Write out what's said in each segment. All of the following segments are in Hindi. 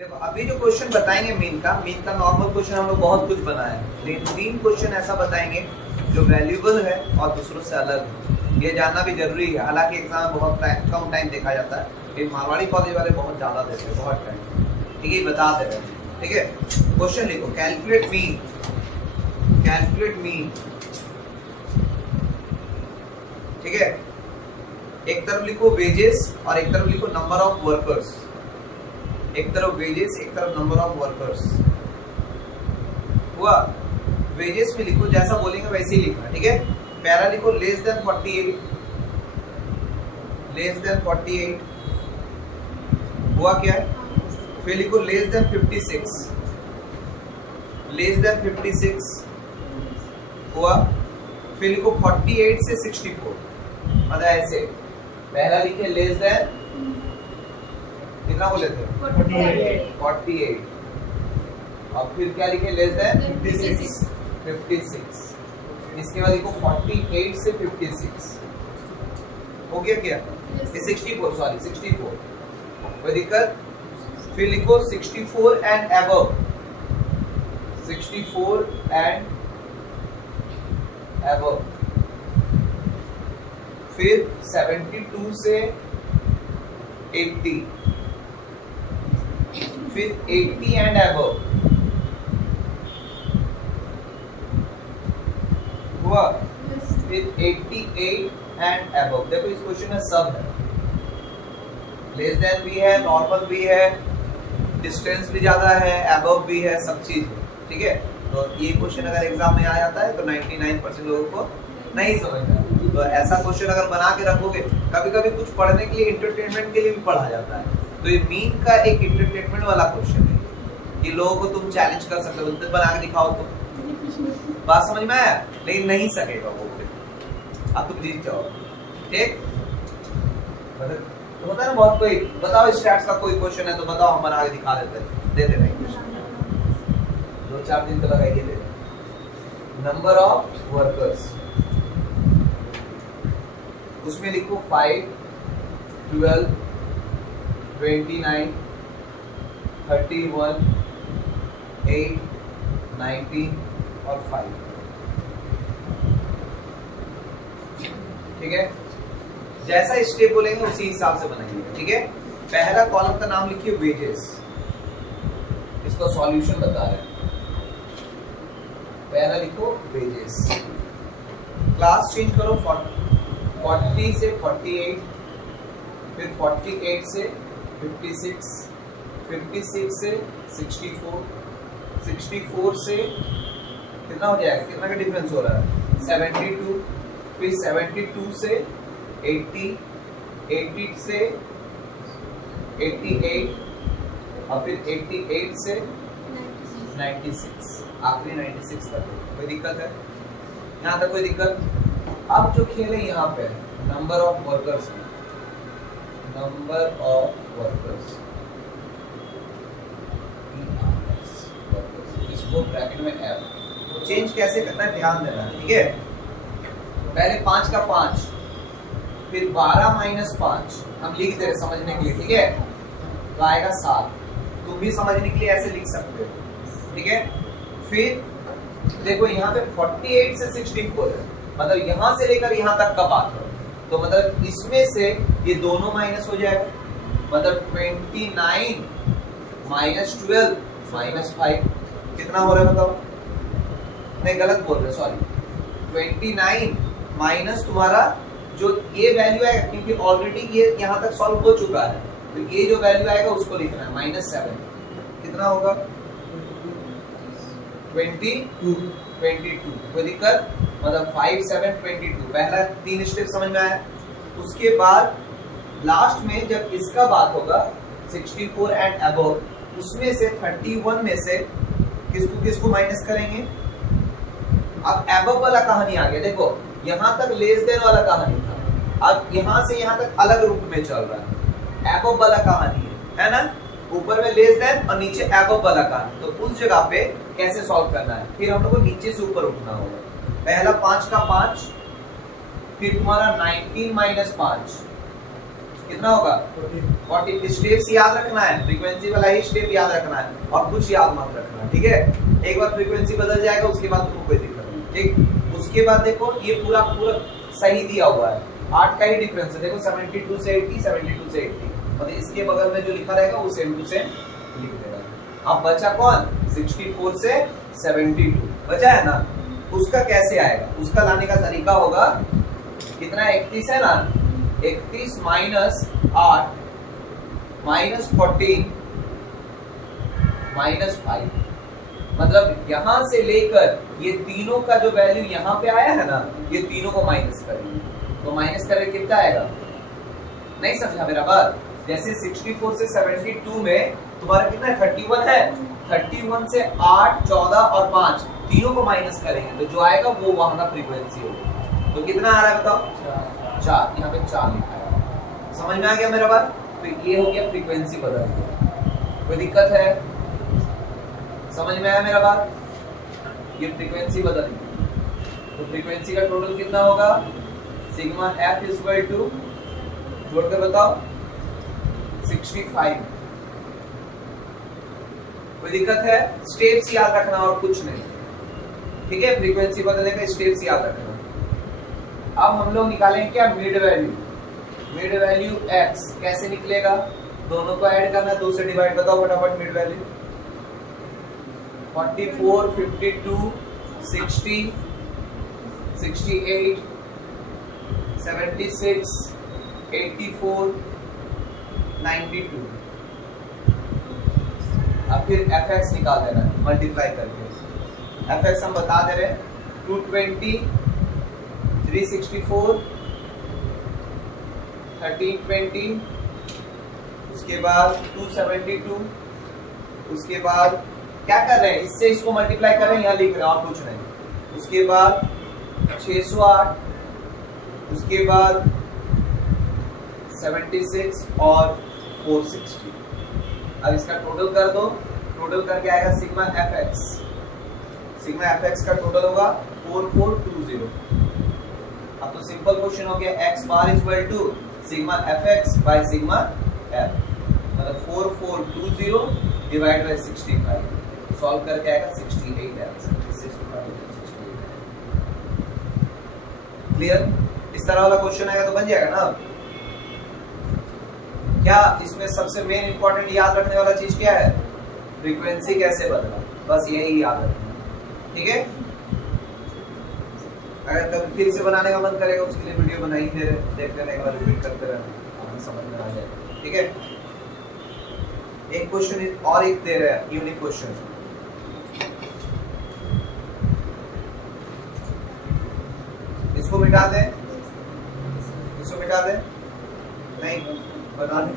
देखो अभी जो क्वेश्चन बताएंगे मीन का नॉर्मल क्वेश्चन हम लोग बहुत कुछ बनाए हैं, लेकिन 3 क्वेश्चन ऐसा बताएंगे जो वैल्यूएबल है और दूसरों से अलग है। ये जानना भी जरूरी है, हालांकि एग्जाम में बहुत कम टाइम देखा जाता है, लेकिन मारवाड़ी कॉलेज वाले बहुत ज्यादा देते हैं, बहुत टाइम। ठीक है, बता दे रहे हैं। ठीक है, क्वेश्चन लिखो, कैलकुलेट मीन। ठीक है, एक तरफ लिखो वेजेस और एक तरफ लिखो नंबर ऑफ वर्कर्स। एक तरफ वेजेस, एक तरफ नंबर ऑफ वर्कर्स। हुआ? वेजेस में लिखो, जैसा बोलेंगे वैसे ही लिखना। ठीक है, पहला लिखो लेस देन 48। हुआ क्या है? फिर लिखो लेस देन 56। हुआ? फिर लिखो 48 से 64। मतलब ऐसे पहला लिखे लेस देन, कितना बोले थे? 48। और फिर क्या लिखे? Less than 56। इसके बाद लिखो 48 से 56। हो गया क्या? ये 64, सॉरी 64, कोई दिक्कत? फिर लिखो 64 एंड अबव। 64 and above. फिर 72 से 80। फिर 80 एंड अबव। हुआ? फिर 88 एंड अबव। देखो इस क्वेश्चन में सब है, लेस देन भी है, नॉर्मल भी है, डिस्टेंस भी ज्यादा है, अबव भी है, सब चीज है। ठीक है, तो ये क्वेश्चन अगर एग्जाम में आ जाता है तो 99% लोगों को नहीं समझता। तो ऐसा क्वेश्चन अगर बना के रखोगे, कभी कभी कुछ पढ़ने के लिए, इंटरटेनमेंट के लिए भी पढ़ा जाता है, तो ये मीन का एक इंटरटेनमेंट वाला क्वेश्चन है कि लोगों को तुम चैलेंज कर सकते हो, तुम बना के दिखाओ तो बात समझ में आया, लेकिन नहीं सकेगा वो, फिर अब तुम जीत जाओ। ठीक, तो होता है ना बहुत। कोई बताओ स्टैट्स का कोई क्वेश्चन है तो बताओ, हम बना के दिखा देते हैं, दे देना क्वेश्चन, 2-4 दिन तो लगाइए दे। नंबर ऑफ वर्कर्स, उसमें लिखो 5, 12, 29, 31, 8, 19 और 5। ठीक है, जैसा स्टेप बोलेंगे उसी हिसाब से बनाएंगे। ठीक है, पहला कॉलम का नाम लिखिए वेजेस, इसको सॉल्यूशन बता रहे हैं। पहला लिखो वेजेस, क्लास चेंज करो 40 से 48, फिर 48 से 56, 56 से 64, 64 से कितना हो जाएगा, कितना का डिफरेंस हो रहा है? 72, फिर 72 से 80, 80 से 88 और फिर 88 से 96, आखिरी 96 तक। कोई दिक्कत है? यहाँ तक कोई दिक्कत? अब जो खेल है यहाँ पे नंबर ऑफ वर्कर्स, इसको ब्रैकेट में F चेंज कैसे करना है ध्यान देना। ठीक है, पहले 5 का 5, फिर 12 माइनस 5 हम लिख दे रहे समझने के लिए। ठीक है, तो आएगा 7। तुम भी समझने के लिए ऐसे लिख सकते हो। ठीक है, फिर देखो यहाँ पे 48 से 64 है, मतलब यहाँ से लेकर यहाँ तक का बात है, तो मतलब इसमें से ये दोनों माइनस हो जाएगा, मतलब 29 माइनस 12 माइनस 5 कितना हो रहा है बताओ? नहीं, गलत बोल रहे, सॉरी। 29 माइनस तुम्हारा जो ये वैल्यू है, क्योंकि ऑलरेडी ये यहाँ तक सॉल्व हो चुका है, तो ये जो वैल्यू आएगा उसको लिखना है, -7 कितना होगा? 22। कोई दिक्कत? मतलब 5, 7, 22। पहला 3 स्टेप समझ में आया। उसके बाद लास्ट में जब इसका बात होगा 64 एंड अबव, उसमें से 31 में से किसको माइनस करेंगे? अब अबव वाला कहानी आ गया। देखो यहाँ तक लेस देन वाला कहानी था, अब यहाँ से यहाँ तक अलग रूप में चल रहा है, अबव वाला कहानी है ना? ऊपर में लेस देन और नीचे अबव वाला कहानी। तो उस जगह पे कैसे सॉल्व करना है? फिर हम लोग को नीचे से ऊपर उठना होगा। पहला 5 का 5, फिर तुम्हारा 19 माइनस 5, कितना होगा 40। स्टेप्स याद रखना है, फ्रीक्वेंसी वाला ही स्टेप याद रखना है और कुछ याद मत रखना, ठीक है। एक बार फ्रीक्वेंसी बदल जाएगा उसके बाद तुमको कोई दिक्कत नहीं, ठीक। उसके बाद देखो ये पूरा पूरा सही दिया हुआ है, 8 का ही डिफरेंस है। देखो 72 से 80, 72 से 80, मतलब इसके बगल में जो लिखा रहेगा वो सेम टू सेम लिख देगा। अब बचा कौन 64 से 72 बचा है ना, उसका कैसे आएगा, उसका लाने का तरीका होगा कितना 31 है ना, 31 माइनस 8 माइनस 14 माइनस 5, मतलब यहां से लेकर ये तीनों का जो वैल्यू यहाँ पे आया है ना, ये तीनों को माइनस करेंगे, तो माइनस करके कितना आएगा, नहीं समझा मेरा बात। जैसे 64 से 72 में तुम्हारा कितना है 31 है, 31 से 8, 14 और 5 तीनों को माइनस करेंगे तो जो आएगा वो वहां का फ्रीक्वेंसी होगा। तो कितना आ रहा है बताओ 4, यहाँ पे 4 लिखा है। समझ में आ गया मेरा बात। तो ये हो गया फ्रीक्वेंसी बदल गया, कोई दिक्कत है, समझ में आया मेरा बात। ये फ्रीक्वेंसी बदल गई, तो फ्रीक्वेंसी का टोटल कितना होगा सिग्मा एफ इक्वल टू, जोड़ के बताओ 65। कोई दिक्कत है, स्टेप्स याद रखना और कुछ नहीं, ठीक है। फ्रीक्वेंसी बदलने का स्टेप्स याद रखना। अब हम लोग निकालेंगे क्या mid value, mid value x कैसे निकलेगा, दोनों को ऐड करना, 2 से डिवाइड, बताओ फटाफट मिड वैल्यू 44, 52, 60, 68, 76, 84, 92। अब फिर fx निकाल देना है मल्टीप्लाई करके। fx हम बता दे रहे हैं 220, 364, 1320, उसके बाद 272, उसके बाद क्या कर रहे हैं, इससे इसको मल्टीप्लाई कर रहे हैं, यहाँ लिख रहे हैं और कुछ नहीं। उसके बाद 608, उसके बाद 76 और 460। अब इसका टोटल कर दो, टोटल करके आएगा सिग्मा fx, सिग्मा fx का टोटल होगा 4420। अब तो सिंपल क्वेश्चन हो गया, x bar equal to sigma fx by sigma f, मतलब 4420 डिवाइड बाय 65, सॉल्व करके आएगा 68 आंसर। क्लियर, इस तरह वाला क्वेश्चन आएगा तो बन जाएगा ना। क्या इसमें सबसे मेन इंपॉर्टेंट याद रखने वाला चीज क्या है, फ्रीक्वेंसी कैसे बदला, बस यही याद रखना, ठीक है। अगर कभी फिर से बनाने का मन करेगा उसके लिए वीडियो बना ही दे रहे, देखते रहने के बाद रिपीट करते रहना, समझ में आ जाएगा, ठीक है। एक क्वेश्चन और एक दे रहे हैं यूनिक क्वेश्चन, इसको मिटा दें, इसको मिटा दें, नहीं बना दें।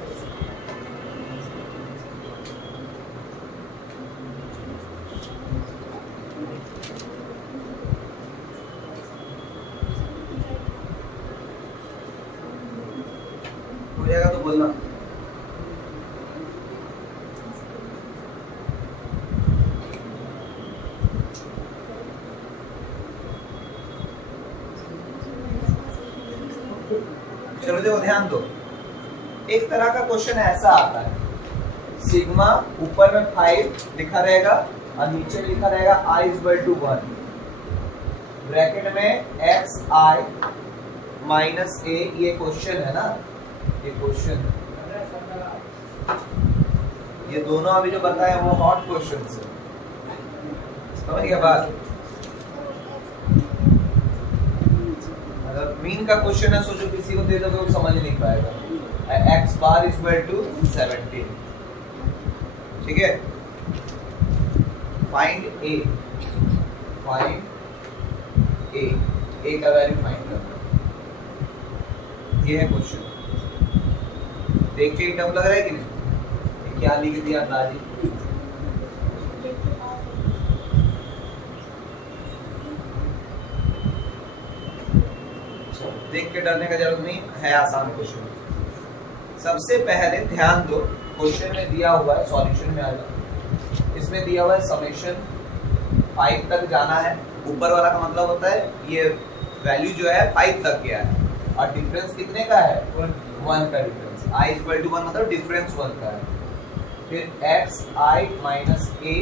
हो जाएगा तो बोलना। चलो देखो ध्यान दो, एक तरह का क्वेश्चन ऐसा आता है, सिग्मा ऊपर में 5 लिखा रहेगा और नीचे लिखा रहेगा i इक्वल टू 1, ब्रैकेट में xi माइनस a, ये क्वेश्चन है ना, ये क्वेश्चन, ये दोनों अभी जो बताए वो हॉट क्वेश्चन है, समझ गया बात। अगर मीन का क्वेश्चन है, सोचो किसी को दे दोगे वो समझ नहीं पाएगा। x बार इक्वल टू 17, ठीक है। फाइंड a, फाइंड a का वैल्यू फाइंड करना, ये है क्वेश्चन। देख के टफ लग रहा है कि नहीं, क्या लिख दिया अंदाजी, देख के डरने का जरूरत नहीं है, आसान क्वेश्चन। सबसे पहले ध्यान दो, क्वेश्चन में दिया हुआ है, सॉल्यूशन में आएगा, इसमें दिया हुआ है समेशन 5 तक जाना है, ऊपर वाला का मतलब होता है ये वैल्यू जो है 5 तक गया है और डिफरेंस कितने का है 1 का डिफरेंस। i इक्वल टू 1 मतलब डिफरेंस 1 का है। फिर xi minus a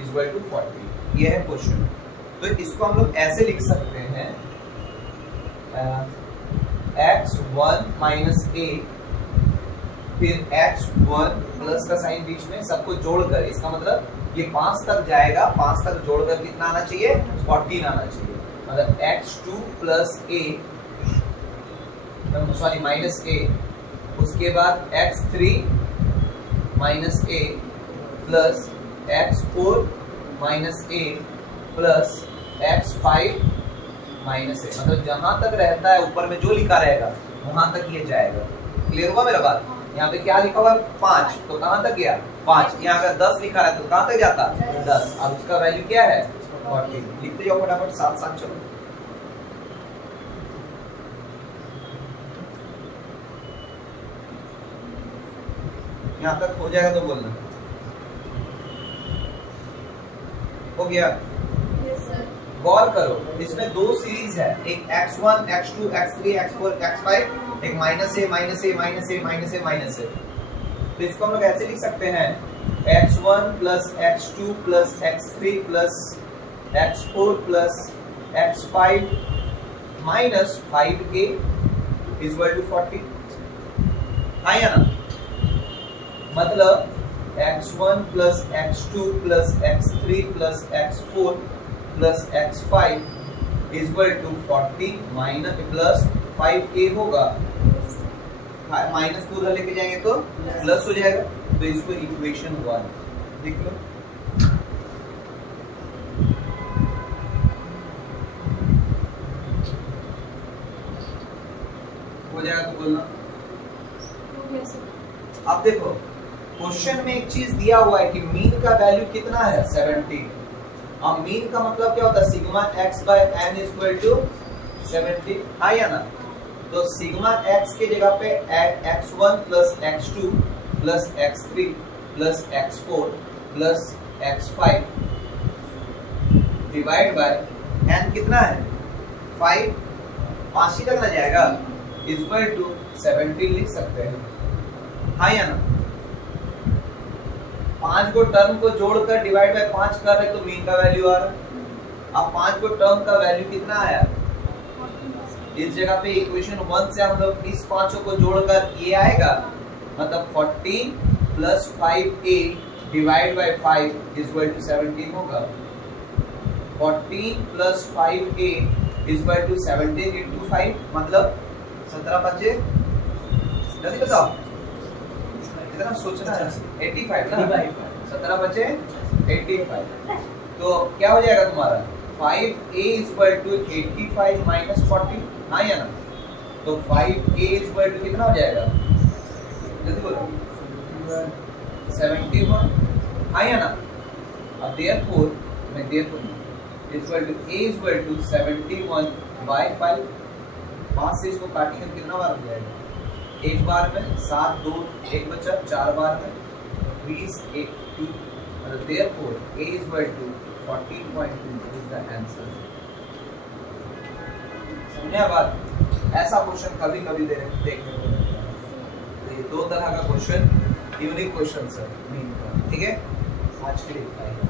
equal to 40, ये है क्वेश्चन। तो इसको हम लोग ऐसे लिख सकते हैं x1 माइनस a, फिर x1 प्लस का साइन बीच में, सबको जोड़कर, इसका मतलब ये 5 तक जाएगा, 5 तक जोड़कर कितना आना चाहिए, 14 आना चाहिए। मतलब x2 plus a, sorry minus a, उसके बाद x3 minus a plus x4 minus a plus x5 minus a, मतलब जहां तक रहता है ऊपर में जो लिखा रहेगा वहां तक ये जाएगा। क्लियर हुआ मेरा बात? यहाँ पे क्या लिखा हुआ है 5, तो कहां तक गया 5। यहाँ अगर 10 लिखा है तो कहां तक जाता 10। अब उसका वैल्यू क्या है 40। लिखते जाओ फटाफट, साथ साथ चलो। यहाँ तक हो जाएगा तो बोलना। हो गया? गौर करो, इसमें दो सीरीज है, एक x1, x2, x3, x4, x5, एक minus a minus a minus a minus a minus a. तो इसको हम लोग ऐसे लिख सकते हैं x1 plus x2 plus x3 plus x4 plus x5 minus 5a equal to 40। हाँ या ना? मतलब x1 plus x2 plus x3 plus x4 plus x5 equal to 40 minus plus 5a होगा। माइनस को उधर लेके जाएंगे तो प्लस हो जाएगा, तो इसको इक्वेशन 1 लिख लो। हो जाएगा तो बोलना। अब देखो क्वेश्चन में एक चीज दिया हुआ है कि मीन का वैल्यू कितना है 70। अब मीन का मतलब क्या होता है, sigma x by n equal to 70, हाँ या ना? तो सिग्मा x के जगह पे x1 plus x2 plus x3 plus x4 plus x5 divide by n कितना है 5, 5 ही तक ना जाएगा, इक्वल टू 70 लिख सकते हैं, हाँ या ना? 5 को टर्म को जोड़कर डिवाइड बाय 5 कर रहे तो मीन का वैल्यू आ रहा है। अब 5 को टर्म का वैल्यू कितना आया, इस जगह पे इक्वेशन 1 से हम लोग इस 5 को जोड़कर ये आएगा, मतलब 40 plus 5a divide by 5 equal to 17 होगा। 40 plus 5a equal to 17 into 5, मतलब 17 बचे, जल्दी बताओ कितना सोचना है, 85 ना, 17 बचे 85। तो क्या हो जाएगा तुम्हारा 5a इक्वल टू 85 माइनस 40, हाँ या ना? तो 5a इक्वल टू कितना हो जाएगा, जल्दी बोलो 71, हाँ या ना? अब देयरफॉर मैं therefore equal to a equal to 71 by 5, 5 से इसको काटेंगे कितना बार हो जाएगा, एक बार में 7 2 1 बचा, 4 बार में 20 1 2, मतलब therefore a equal to 14.2 is the answer. समझे बात? ऐसा क्वेश्चन कभी कभी देखने को मिलता है। तो ये दो तरह का question, unique question sir mean का, ठीक है? आज के लिए इतना ही।